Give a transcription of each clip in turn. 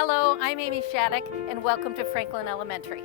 Hello, I'm Amy Shattuck, and welcome to Franklin Elementary.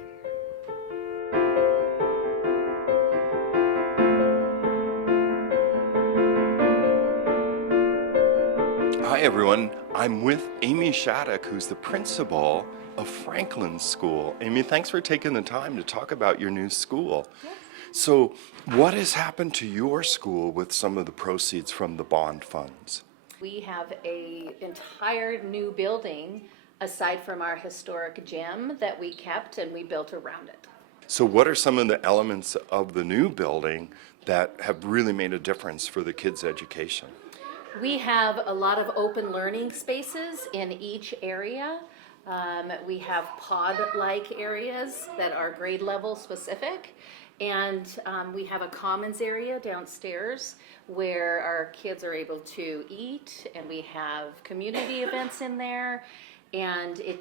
Hi everyone, I'm with Amy Shattuck, who's the principal of Franklin School. Amy, thanks for taking the time to talk about your new school. Yes. So, what has happened to your school with some of the proceeds from the bond funds? We have an entire new building aside from our historic gym that we kept and we built around it. So, what are some of the elements of the new building that have really made a difference for the kids' education? We have a lot of open learning spaces in each area. We have pod-like areas that are grade level specific. And we have a commons area downstairs where our kids are able to eat, and we have community events in there. And it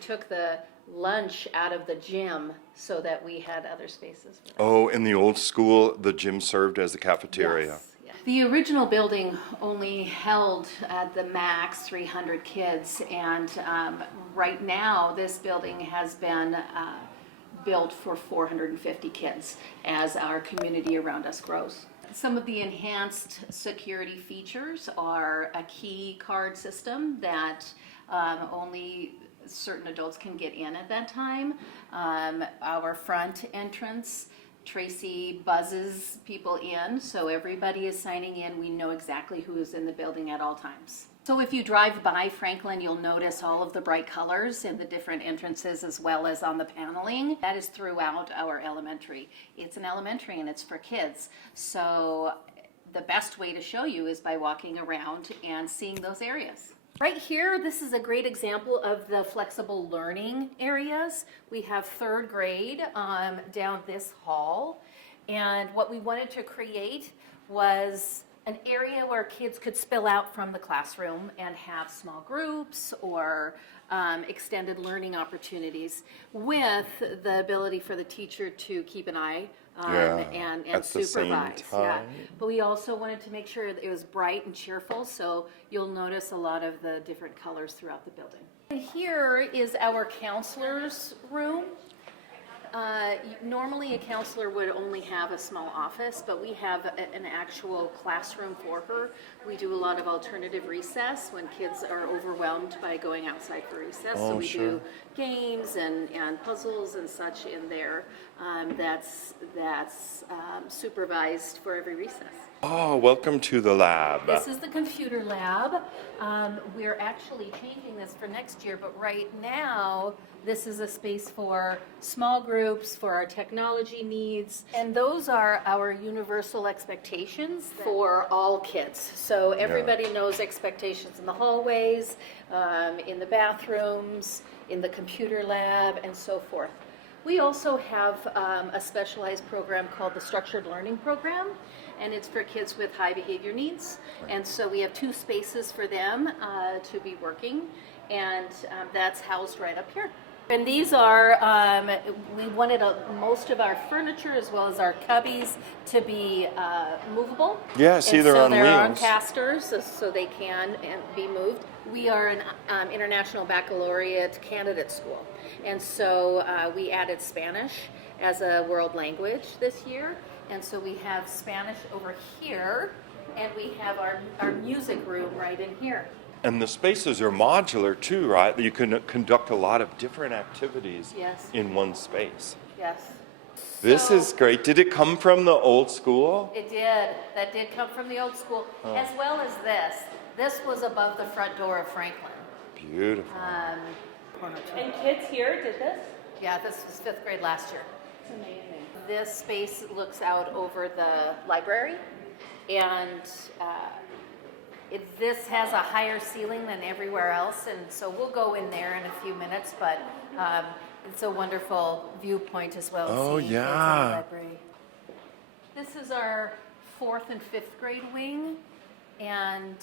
took the lunch out of the gym so that we had other spaces. Oh, in the old school, the gym served as the cafeteria. Yes. The original building only held at the max 300 kids, and right now this building has been built for 450 kids as our community around us grows. Some of the enhanced security features are a key card system that only certain adults can get in at that time. Our front entrance, Tracy buzzes people in, so everybody is signing in. We know exactly who is in the building at all times. So if you drive by Franklin, you'll notice all of the bright colors in the different entrances as well as on the paneling. That is throughout our elementary. It's an elementary and it's for kids. So the best way to show you is by walking around and seeing those areas. Right here, this is a great example of the flexible learning areas. We have third grade down this hall, and what we wanted to create was an area where kids could spill out from the classroom and have small groups or extended learning opportunities with the ability for the teacher to keep an eye and at the supervise. same time. But we also wanted to make sure that it was bright and cheerful, so you'll notice a lot of the different colors throughout the building. And here is our counselor's room. Normally a counselor would only have a small office, but we have an actual classroom for her. We do a lot of alternative recess when kids are overwhelmed by going outside for recess. Oh, so we sure. do games and puzzles and such in there. That's supervised for every recess. Oh, welcome to the lab. This is the computer lab. We're actually changing this for next year, but right now, this is a space for small groups, for our technology needs, and those are our universal expectations for all kids. So everybody knows expectations in the hallways, in the bathrooms, in the computer lab, and so forth. We also have a specialized program called the Structured Learning Program, and it's for kids with high behavior needs. And so we have 2 spaces for them to be working, and that's housed right up here. And these are, we wanted most of our furniture as well as our cubbies to be movable. Yeah, see, they're on they're on wheels. casters, so they can be moved. We are an International Baccalaureate candidate school, and so we added Spanish as a world language this year. And so we have Spanish over here, and we have our music room right in here. And the spaces are modular too, right? You can conduct a lot of different activities in one space. Yes. This is great. Did it come from the old school? It did. That did come from the old school, as well as this. This was above the front door of Franklin. Beautiful. And kids here did this? Yeah, this was 5th grade last year. It's amazing. This space looks out over the library, and this has a higher ceiling than everywhere else, and so we'll go in there in a few minutes, but it's a wonderful viewpoint as well. Oh, seeing kids in the yeah. library. This is our 4th and 5th grade wing, and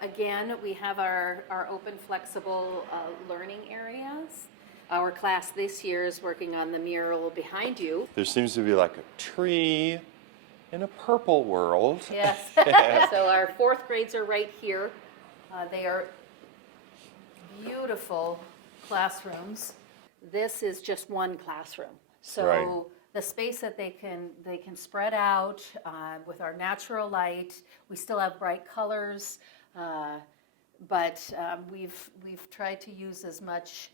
again, we have our open, flexible learning areas. Our class this year is working on the mural behind you. There seems to be like a tree in a purple world. Yes. So our 4th grades are right here. They are beautiful classrooms. This is just one classroom. So Right. the space that they can spread out with our natural light. We still have bright colors, but we've tried to use as much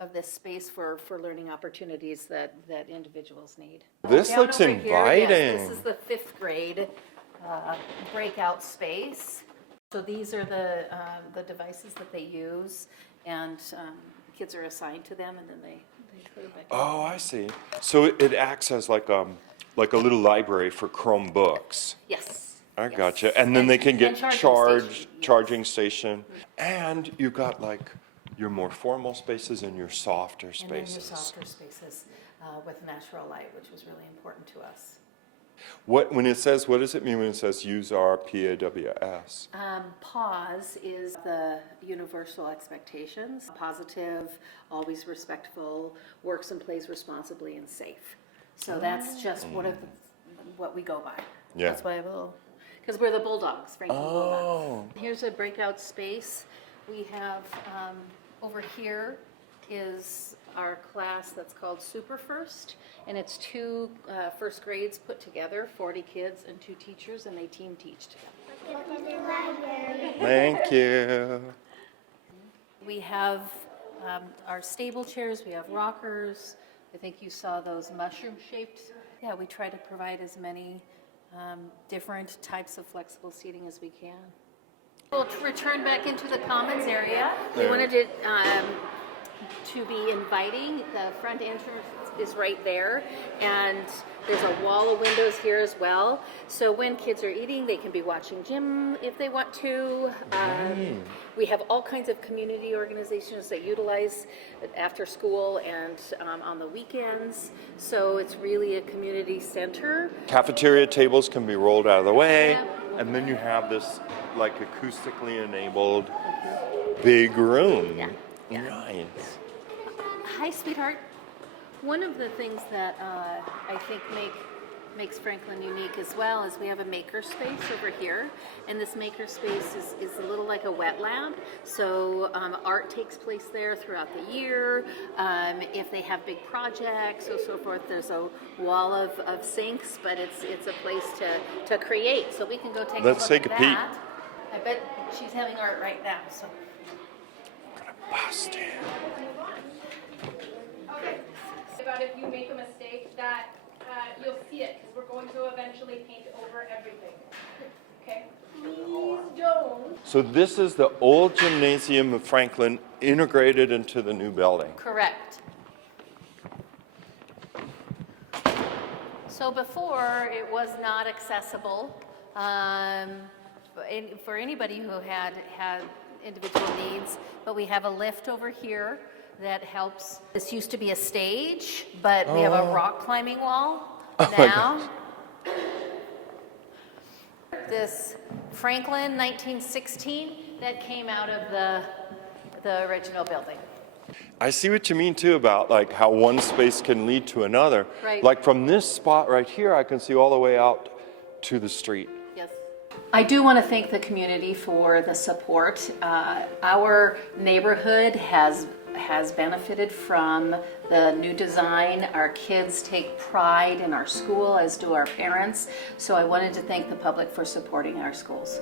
of this space for learning opportunities that individuals need. This Down looks over here, yes, inviting. this is the 5th grade breakout space. So these are the devices that they use, and kids are assigned to them, and then they put them back. Oh, I see. So it acts as like a little library for Chromebooks. Yes. I yes. gotcha. And then they can get and charged, charging station, station. And you've got like your more formal spaces and your softer And then your spaces. softer spaces with natural light, which was really important to us. What does it mean when it says use our PAWS? Pause is the universal expectations. Positive, always respectful, works and plays responsibly and safe. So that's just what we go by. Yeah. That's why I have a little, because we're the Bulldogs, Franklin Oh. Bulldogs. Here's a breakout space. We have, over here is our class that's called Super First, and it's 2 first grades put together, 40 kids and 2 teachers, and they team teach together. Thank you. We have our stable chairs, we have rockers. I think you saw those mushroom shaped. Yeah, we try to provide as many different types of flexible seating as we can. We'll return back into the commons area. We wanted it to be inviting. The front entrance is right there, and there's a wall of windows here as well. So when kids are eating, they can be watching gym if they want to. We have all kinds of community organizations that utilize it after school and on the weekends. So it's really a community center. Cafeteria tables can be rolled out of the way, Yeah. and then you have this like acoustically enabled big room. Yeah. Yeah. Nice. Hi, sweetheart. One of the things that I think makes Franklin unique as well is we have a maker space over here, and this maker space is a little like a wet lab. So art takes place there throughout the year. If they have big projects or so forth, there's a wall of sinks, but it's a place to create. So we can go take Let's a look take at a peek. that. I bet she's having art right now. So. Busted. About if you make a mistake, that you'll see it, because we're going to eventually paint over everything. Okay? Please don't. So this is the old gymnasium of Franklin integrated into the new building. Correct. So before, it was not accessible for anybody who had individual needs, but we have a lift over here that helps. This used to be a stage, but we have a rock climbing wall now. This Franklin 1916 that came out of the original building. I see what you mean too about like how one space can lead to another. Right. Like from this spot right here, I can see all the way out to the street. Yes. I do want to thank the community for the support. Our neighborhood has benefited from the new design. Our kids take pride in our school, as do our parents. So I wanted to thank the public for supporting our schools.